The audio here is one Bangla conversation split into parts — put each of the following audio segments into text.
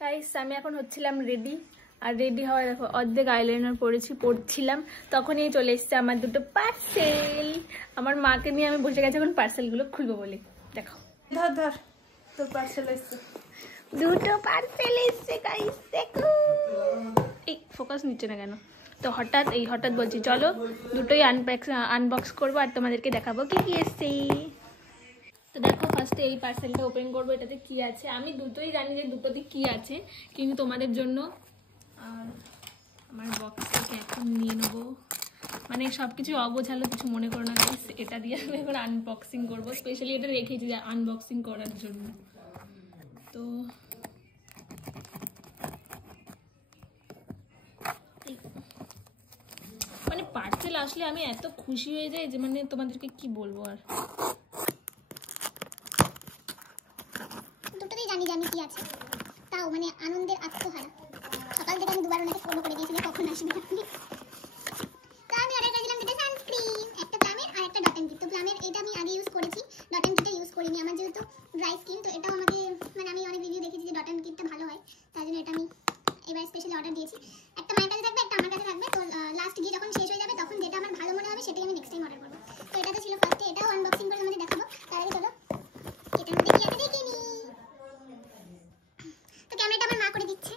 গাইস আমি এখন হচ্ছিলাম রেডি, আর রেডি হওয়ার দেখো অর্ধেক আইলাইনার পড়ছিলাম, তখনই চলে এসেছে আমার দুটো পার্সেল। আমার মাকে নিয়ে আমি বসে গেছি এখন পার্সেলগুলো খুলবো বলে। দেখো ধর ধর তোর পার্সেল এসছে, দুটো পার্সেল এসছে গাইস, দেখো। এই ফোকাস নিচ্ছে না কেন? তো হঠাৎ বলছি চলো দুটোই আনবক্স করবো আর তোমাদেরকে দেখাবো কি কি এসছে। তো দেখো ফার্স্টে এই পার্সেলটা ওপেন করবো, এটাতে কি আছে। আমি দুটোই জানি যে দুটোতে কি আছে, কিন্তু তোমাদের জন্য আর আমার বক্সটাকে এখন নিয়ে নেবো। মানে সব কিছু অগোছালো, কিছু মনে করো না গাইস। এটা দিয়ে আমি এখন আনবক্সিং করবো, স্পেশালি এটা রেখেছি যে আনবক্সিং করার জন্য। তো মানে পার্সেল আসলে আমি এত খুশি হয়ে যাই যে মানে তোমাদেরকে কি বলবো। আর দুটোতেই জানি কি আছে, তাও মানে আনন্দের আত্মহারা। সকাল থেকে আমি দুবার ওনাকে ফোন করে দিয়েছি কখন আসবে আপনি। তো আমি অর্ডার করেছিলাম দুটো সানস্ক্রিন, একটা প্লামের আর একটা ডট এন্ড কিট। তো প্লামের এটা আমি আগে ইউজ করেছি, ডট এন্ড কিটটা ইউজ করিনি। আমার যেহেতু ড্রাই স্কিন, তো এটাও আমাকে মানে আমি অনেক রিভিউ দেখেছি যে ডট এন্ড কিটটা ভালো হয়, তাই জন্য এটা আমি এবার স্পেশালি অর্ডার দিয়েছি। একটা মায়ের কাছে থাকবে, একটা আমার কাছে থাকবে। তো লাস্ট গিয়ে যখন শেষ হয়ে যাবে তখন যেটা আমার ভালো মনে হবে সেটাই আমি নেক্সট টাইম অর্ডার করবো। তো এটা তো ছিল ফার্স্টে, এটাও আনবক্সিং করে আমাদের দেখাবো। তার আগে চলো এটার মধ্যে কি আছে দেখে নিই। তো ক্যামেরাটা আমার মা করে দিচ্ছে।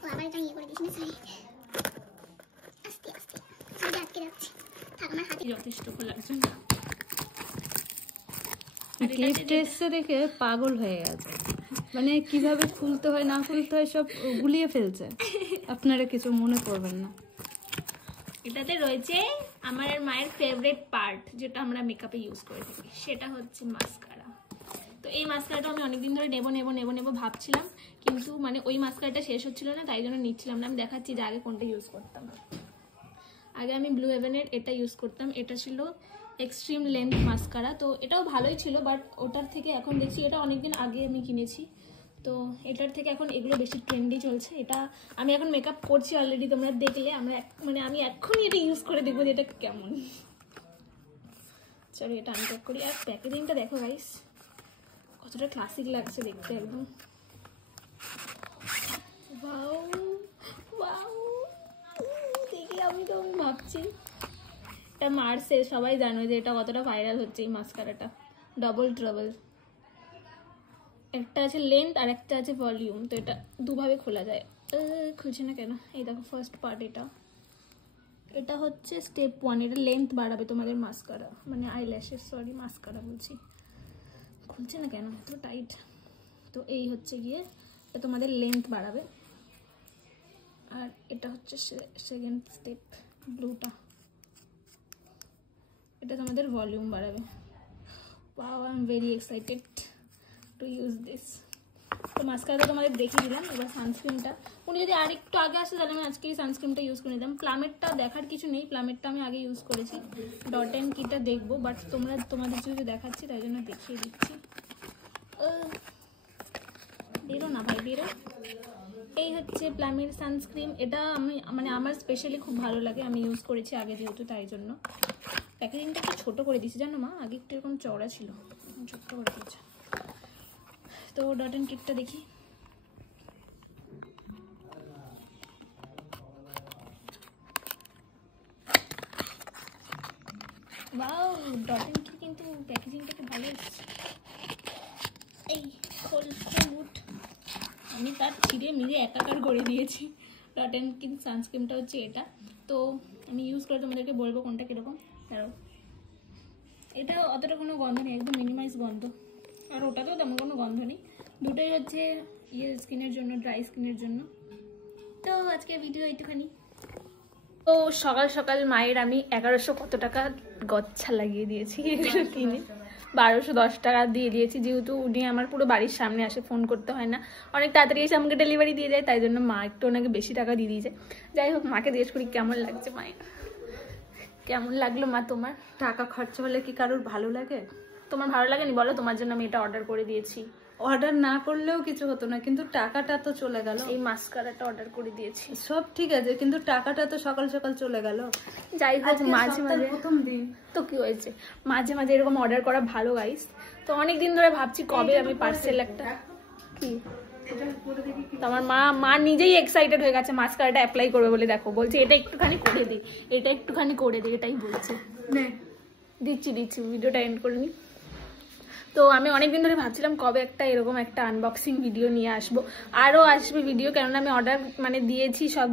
ও আবার এটা ইয়ে করে দিস না, সরি। আস্তে আস্তে এটা আটকে যাচ্ছে, থাক আমার হাতে যথেষ্ট খোলার জন্য। গিফট এসছে দেখে পাগল হয়ে গেছে, মানে কিভাবে খুলতে হয় না খুলতে হয় সব গুলিয়ে ফেলছে। আপনারা কিছু মনে করবেন না। এটাতে রয়েছে আমার আর মায়ের ফেভারিট পার্ট, যেটা আমরা মেকআপে ইউজ করে থাকি, সেটা হচ্ছে মাস্কারা। তো এই মাস্কারাটা আমি অনেকদিন ধরে নেবো ভাবছিলাম, কিন্তু মানে ওই মাস্কারাটা শেষ হচ্ছিল না, তাই জন্য নিচ্ছিলাম না। আমি দেখাচ্ছি যে আগে কোনটা ইউজ করতাম। আগে আমি ব্লু হেভেনের এটা ইউজ করতাম, এটা ছিল এক্সট্রিম লেন্থ মাস্কারা। তো এটাও ভালোই ছিল, বাট ওটার থেকে এখন দেখছি এটা অনেকদিন আগে আমি কিনেছি, তো এটার থেকে এখন এগুলো বেশি ট্রেন্ডি চলছে। এটা আমি এখন মেকআপ করছি অলরেডি, তোমরা দেখলে আমি এখনই এটা ইউজ করে দেখবো যে এটা কেমন। চলো এটা আনপ্যাক করি। আর প্যাকেজিংটা দেখো গাইস, কতটা ক্লাসিক লাগছে দেখতে একদম। ওয়াও ওয়াও, দেখি আমি ভাবছি এটা মার্সের, সবাই জানো যে এটা কতটা ভাইরাল হচ্ছে এই মাস্কারাটা। ডবল ট্রাবল, একটা আছে লেন্থ আর একটা আছে ভলিউম। তো এটা দুভাবে খোলা যায়। খুলছে না কেন? এই দেখো ফার্স্ট পার্ট, এটা হচ্ছে স্টেপ 1। এটা লেন্থ বাড়াবে তোমাদের মাস্কারা, মানে আইল্যাশের, সরি মাস্কারা বলছি। খুলছে না কেন এত টাইট? তো এই হচ্ছে গিয়ে এটা তোমাদের লেন্থ বাড়াবে, আর এটা হচ্ছে সেকেন্ড স্টেপ ব্লুটা, এটা তোমাদের ভলিউম বাড়াবে। Wow, I am very excited to use this. তো মাস্কারাটা তোমাদের দেখিয়ে দিলাম। এবার সানস্ক্রিনটা, উনি যদি আরেকটু আগে আসে তাহলে আমি আজকে এই সানস্ক্রিনটা ইউজ করে নিতাম। প্লামেরটা দেখার কিছু নেই, প্লামেরটা আমি আগে ইউজ করেছি। ডট এন্ড কিটা দেখবো, বাট তোমাদের যদি দেখাচ্ছি তাই জন্য দেখিয়ে দিচ্ছি। বেরো না ভাই, বেরো। এই হচ্ছে প্লামের সানস্ক্রিন। এটা আমার স্পেশালি খুব ভালো লাগে, আমি ইউজ করেছি আগে যেহেতু, তাই জন্য। প্যাকেজিংটা একটু ছোটো করে দিয়েছি জানো মা, আগে একটু এরকম চওড়া ছিল, ছোট্ট করে দিয়েছে। তো ডট এন্ড কিটটা দেখি। ওয়াও, ডট এন্ড কিট কিন্তু প্যাকেজিংটা খুব ভালো এসেছে। এই খোল, আমি তার ছিঁড়ে মিলে একাকার করে দিয়েছি। ডট এন্ড কিট সানস্ক্রিনটা হচ্ছে এটা। তো আমি ইউজ করে তোমাদেরকে বলবো কোনটা কীরকম। দাঁড়াও, এটা অতটা কোনো গন্ধ নেই, একদম মিনিমাইজ গন্ধ। আর ওটাতেও তেমন কোনো গন্ধ নেই। দুটোই হচ্ছে স্কিনের জন্য, ড্রাই স্কিনের জন্য। তো আজকে ভিডিও এইটুখানি। তো সকাল সকাল মায়ের আমি 1100 কত টাকা গচ্ছা লাগিয়ে দিয়েছি এগুলো কিনে। 1210 টাকা দিয়ে দিয়েছি, যেহেতু উনি আমার পুরো বাড়ির সামনে আসে, ফোন করতে হয় না, অনেক তাড়াতাড়ি এসে আমাকে ডেলিভারি দিয়ে যায়, তাই জন্য মা একটু ওনাকে বেশি টাকা দিয়ে দিয়েছে। যাই হোক, মাকে জিজ্ঞেস করি কেমন লাগছে মায়ের। কেমন লাগলো মা তোমার? টাকা খরচা হলে কি কারোর ভালো লাগে? তোমার ভালো লাগেনি বলো? তোমার জন্য আমি এটা অর্ডার করে দিয়েছি। অর্ডার না করলেও কিছু হতো না, কিন্তু টাকাটা তো চলে গেল। এই মাস্কারাটা অর্ডার করে দিয়েছি, সব ঠিক আছে, কিন্তু টাকাটা তো সকাল সকাল চলে গেল। যাই হোক, মাঝে মাঝে প্রথম দিন তো কি হয়েছে, মাঝে মাঝে এরকম অর্ডার করা ভালো গাইস। তো অনেক দিন ধরে ভাবছি কবে আমি পার্সেল একটা কি তো আমার মা নিজেই এক্সাইটেড হয়ে গেছে মাস্কারাটা অ্যাপ্লাই করবে বলে। দেখো বলছে এটা একটুখানি করে দে, এটা একটুখানি করে দে, এটাই বলছে। দিচ্ছি ভিডিওটা এন্ড করে নি। তো আমি অনেকদিন ধরে ভাবছিলাম কবে একটা এরকম একটা আনবক্সিং ভিডিও নিয়ে আসবো। আরও আসবে ভিডিও, কেননা আমি অর্ডার মানে দিয়েছি সব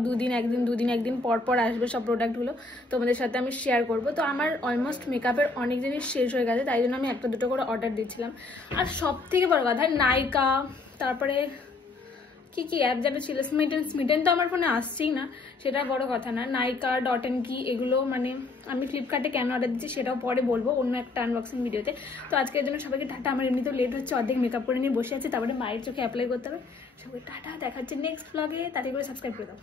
একদিন পর আসবে সব প্রোডাক্টগুলো, তোমাদের সাথে আমি শেয়ার করব। তো আমার অলমোস্ট মেকআপের অনেক জিনিস শেষ হয়ে গেছে, তাই জন্য আমি একটা দুটো করে অর্ডার দিচ্ছিলাম। আর সব থেকে বড় কথা নাইকা, তারপরে কি অ্যাপ যেটা ছিল স্মিটেন তো আমার ফোনে আসছেই না, সেটা বড় কথা না। নাইকা, ডট-এন-কি এগুলো মানে আমি ফ্লিপকার্টে কেন অর্ডার দিচ্ছি সেটাও পরে বলবো অন্য একটা আনবক্সিং ভিডিওতে। তো আজকের জন্য সবাইকে টাটা। আমার এমনিতেও লেট হচ্ছে, অর্ধেক মেকআপ করে নিয়ে বসে আছি, তারপরে মায়ের চোখে অ্যাপ্লাই করতে হবে। সবাই টাটা, দেখা হচ্ছে নেক্সট ব্লগে, তাতে করে সাবস্ক্রাইব করে দাও।